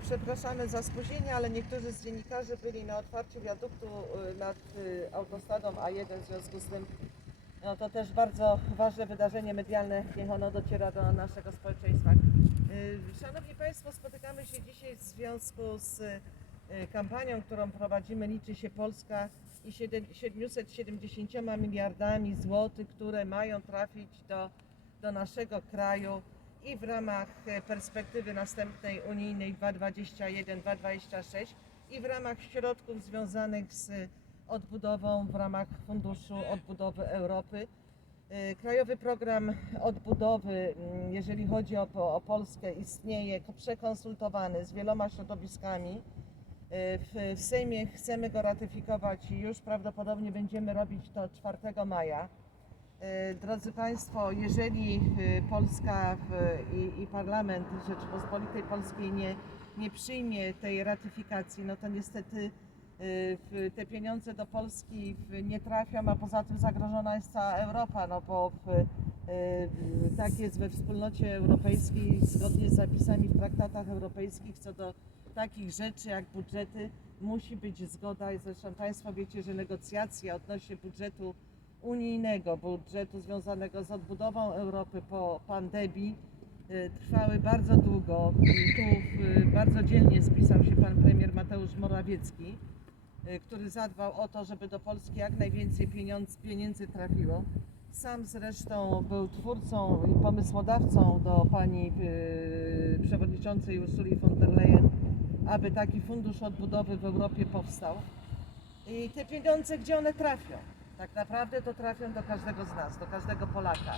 przepraszamy za spóźnienie, ale niektórzy z dziennikarzy byli na otwarciu wiaduktu y, nad y, autostradą A1, w związku z tym no, to też bardzo ważne wydarzenie medialne, niech ono dociera do naszego społeczeństwa. Y, Szanowni Państwo, spotykamy się dzisiaj w związku z kampanią, którą prowadzimy Liczy się Polska i siedem- 770 miliardami złotych, które mają trafić do, do naszego kraju i w ramach e, perspektywy następnej unijnej 2021-2026 i w ramach środków związanych z odbudową w ramach Funduszu Odbudowy Europy. E, Krajowy program odbudowy, jeżeli chodzi o, o Polskę, istnieje ko- przekonsultowany z wieloma środowiskami. E, W, w Sejmie chcemy go ratyfikować i już prawdopodobnie będziemy robić to 4 maja. E, Drodzy Państwo, jeżeli e, Polska i, i Parlament Rzeczypospolitej Polskiej nie, nie przyjmie tej ratyfikacji, no to niestety e, te pieniądze do Polski nie trafią, a poza tym zagrożona jest cała Europa, no bo w, tak jest we wspólnocie europejskiej, zgodnie z zapisami w traktatach europejskich co do takich rzeczy jak budżety, musi być zgoda. Zresztą Państwo wiecie, że negocjacje odnośnie budżetu unijnego, budżetu związanego z odbudową Europy po pandemii e, trwały bardzo długo. Tu e, bardzo dzielnie spisał się pan premier Mateusz Morawiecki, e, który zadbał o to, żeby do Polski jak najwięcej pieniędzy trafiło. Sam zresztą był twórcą i pomysłodawcą do pani przewodniczącej Ursuli von der Leyen, aby taki fundusz odbudowy w Europie powstał. I te pieniądze, gdzie one trafią? Tak naprawdę to trafią do każdego z nas, do każdego Polaka.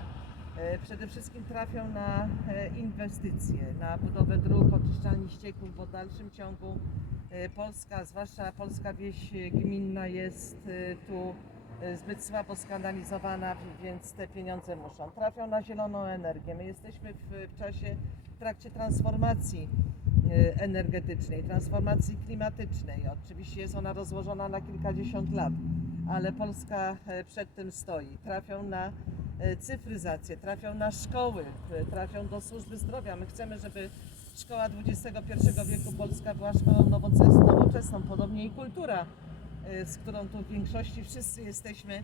E, Przede wszystkim trafią na e, inwestycje, na budowę dróg, oczyszczalni ścieków, bo w dalszym ciągu e, Polska, zwłaszcza polska wieś gminna jest tu zbyt słabo skanalizowana, więc te pieniądze muszą. Trafią na zieloną energię. My jesteśmy w, czasie, w trakcie transformacji energetycznej, transformacji klimatycznej. Oczywiście jest ona rozłożona na kilkadziesiąt lat, ale Polska e, przed tym stoi. Trafią na e, cyfryzację, trafią na szkoły, e, trafią do służby zdrowia. My chcemy, żeby szkoła XXI wieku Polska była szkołą nowoczesną, nowoczesną podobnie i kultura, z którą tu w większości wszyscy jesteśmy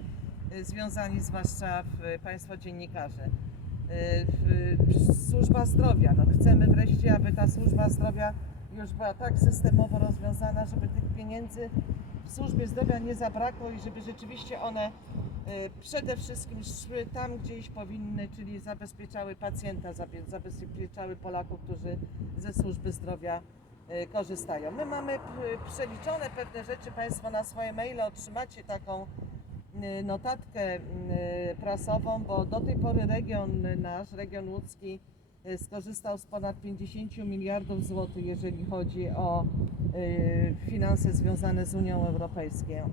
związani, zwłaszcza Państwo dziennikarze. Służba zdrowia. No, chcemy wreszcie, aby ta służba zdrowia już była tak systemowo rozwiązana, żeby tych pieniędzy w służbie zdrowia nie zabrakło i żeby rzeczywiście one e, przede wszystkim szły tam, gdzie iść powinny, czyli zabezpieczały pacjenta, zabezpieczały Polaków, którzy ze służby zdrowia e, korzystają. My mamy przeliczone pewne rzeczy, Państwo na swoje maile otrzymacie taką y, notatkę y, prasową, bo do tej pory region nasz, region łódzki y, skorzystał z ponad 50 miliardów złotych, jeżeli chodzi o y, finanse związane z Unią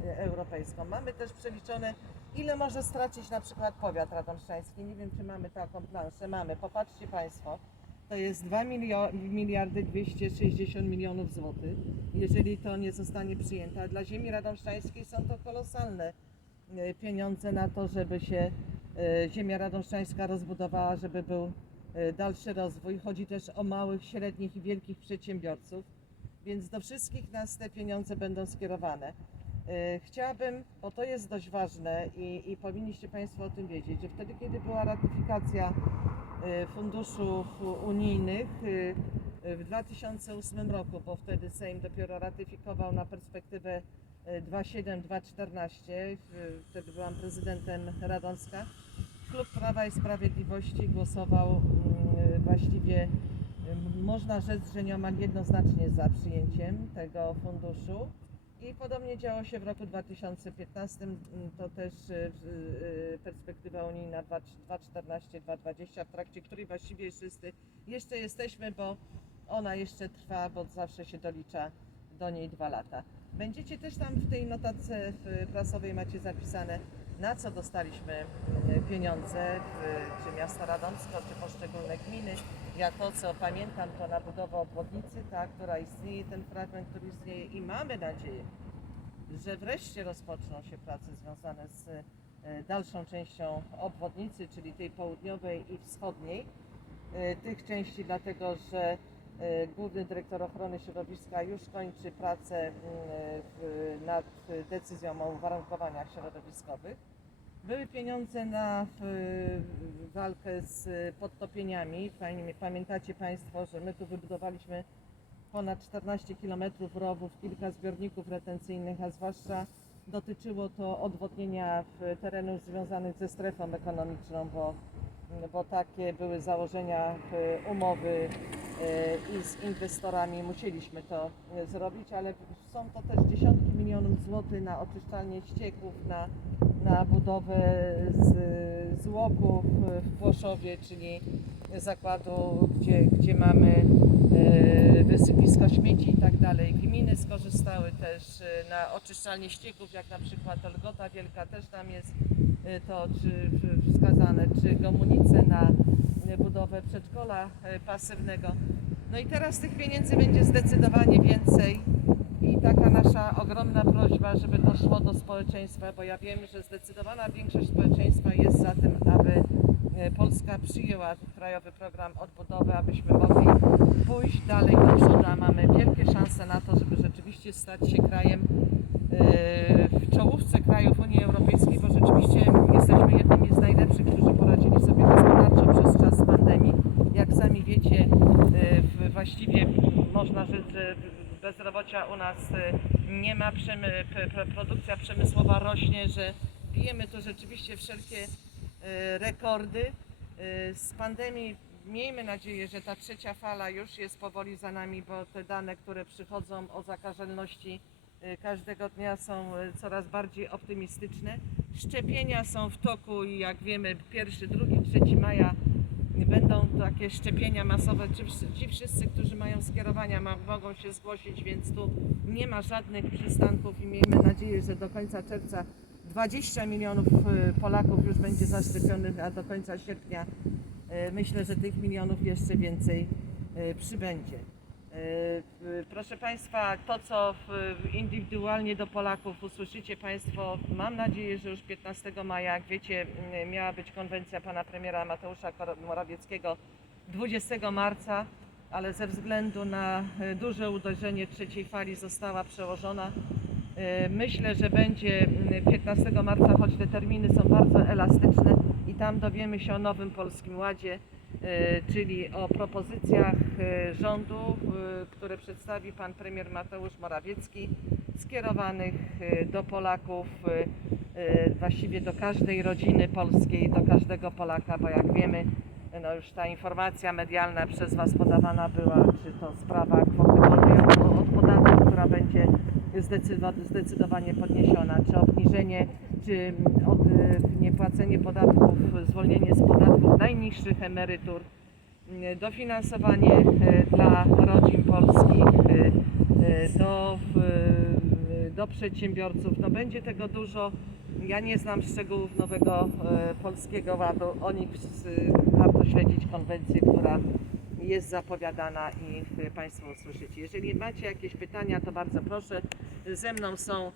y, Europejską. Mamy też przeliczone, ile może stracić na przykład powiat radomszczański. Nie wiem, czy mamy taką planszę. Mamy, popatrzcie Państwo. To jest 2 milio- miliardy 260 milionów złotych, jeżeli to nie zostanie przyjęte. A dla ziemi radomszczańskiej są to kolosalne pieniądze na to, żeby się ziemia radomszczańska rozbudowała, żeby był dalszy rozwój. Chodzi też o małych, średnich i wielkich przedsiębiorców, więc do wszystkich nas te pieniądze będą skierowane. E, Chciałabym, bo to jest dość ważne i, i powinniście Państwo o tym wiedzieć, że wtedy, kiedy była ratyfikacja e, funduszów unijnych w 2008 roku, bo wtedy Sejm dopiero ratyfikował na perspektywę e, 2.7-2.14, e, wtedy byłam prezydentem Radomska, Klub Prawa i Sprawiedliwości głosował mm, właściwie, mm, można rzec, że nieomal jednoznacznie za przyjęciem tego funduszu. I podobnie działo się w roku 2015, mm, to też e, w- e, perspektywa unijna 2.14-2.20, w trakcie której właściwie jest- jeszcze jesteśmy, bo ona jeszcze trwa, bo zawsze się dolicza do niej dwa lata. Będziecie też tam w tej notatce prasowej macie zapisane, na co dostaliśmy mm, pieniądze, czy miasto Radomsko, czy poszczególne gminy. Ja to, co pamiętam, to na budowę obwodnicy, ta, która istnieje, ten fragment, który istnieje i mamy nadzieję, że wreszcie rozpoczną się prace związane z e, dalszą częścią obwodnicy, czyli tej południowej i wschodniej. E, Tych części, dlatego że Główny Dyrektor Ochrony Środowiska już kończy pracę mm, nad decyzją o uwarunkowaniach środowiskowych. Były pieniądze na walkę z podtopieniami. Pamię- Pamiętacie Państwo, że my tu wybudowaliśmy ponad 14 km rowów, kilka zbiorników retencyjnych, a zwłaszcza dotyczyło to odwodnienia terenów związanych ze strefą ekonomiczną, bo, bo takie były założenia y, umowy i z inwestorami musieliśmy to y, zrobić, ale są to też dziesiątki milionów złotych na oczyszczalnie ścieków, na, na budowę z, złoków w Włoszowie, czyli zakładu, gdzie, gdzie mamy e, wysypisko śmieci i tak dalej. Gminy skorzystały też e, na oczyszczalnie ścieków, jak na przykład Olgota Wielka, też tam jest e, to czy wskazane, czy Gomunice na e, budowę przedszkola e, pasywnego. No i teraz tych pieniędzy będzie zdecydowanie więcej i taka nasza ogromna prośba, żeby to szło do społeczeństwa, bo ja wiem, że zdecydowana większość społeczeństwa jest za tym, aby Polska przyjęła Krajowy Program Odbudowy, abyśmy mogli pójść dalej do przodu, a mamy wielkie szanse na to, żeby rzeczywiście stać się krajem e, w czołówce krajów Unii Europejskiej, bo rzeczywiście jesteśmy jednymi z najlepszych, którzy poradzili sobie gospodarczo przez czas pandemii. Jak sami wiecie, e, właściwie można rzec, bezrobocia u nas e, nie ma, produkcja przemysłowa rośnie, że bijemy tu rzeczywiście wszelkie e, rekordy. E, Z pandemii miejmy nadzieję, że ta trzecia fala już jest powoli za nami, bo te dane, które przychodzą o zakażalności e, każdego dnia są coraz bardziej optymistyczne. Szczepienia są w toku i jak wiemy, pierwszy, drugi, trzeci maja będą takie szczepienia masowe. Ci, wszyscy- którzy mają skierowania, mogą się zgłosić, więc tu nie ma żadnych przystanków i miejmy nadzieję, że do końca czerwca 20 milionów e, Polaków już będzie zaszczepionych, a do końca sierpnia e, myślę, że tych milionów jeszcze więcej e, przybędzie. Proszę Państwa, to co indywidualnie do Polaków usłyszycie Państwo, mam nadzieję, że już 15 maja, jak wiecie, miała być konwencja pana premiera Mateusza Morawieckiego 20 marca, ale ze względu na duże uderzenie trzeciej fali została przełożona. E, Myślę, że będzie m, 15 marca, choć te terminy są bardzo elastyczne i tam dowiemy się o nowym Polskim Ładzie, e, czyli o propozycjach e, rządu, które przedstawi pan premier Mateusz Morawiecki, skierowanych do Polaków, właściwie do każdej rodziny polskiej, do każdego Polaka, bo jak wiemy, no już ta informacja medialna przez Was podawana była, czy to sprawa kwoty od, od podatku, która będzie zdecydowanie podniesiona, czy obniżenie, czy od, y, niepłacenie podatków, zwolnienie z podatków najniższych emerytur, y, dofinansowanie y, dla rodzin polskich, do, do przedsiębiorców. No będzie tego dużo. Ja nie znam szczegółów nowego polskiego ładu. O nich warto śledzić konwencję, która jest zapowiadana i Państwo usłyszycie. Jeżeli macie jakieś pytania, to bardzo proszę. Ze mną są e,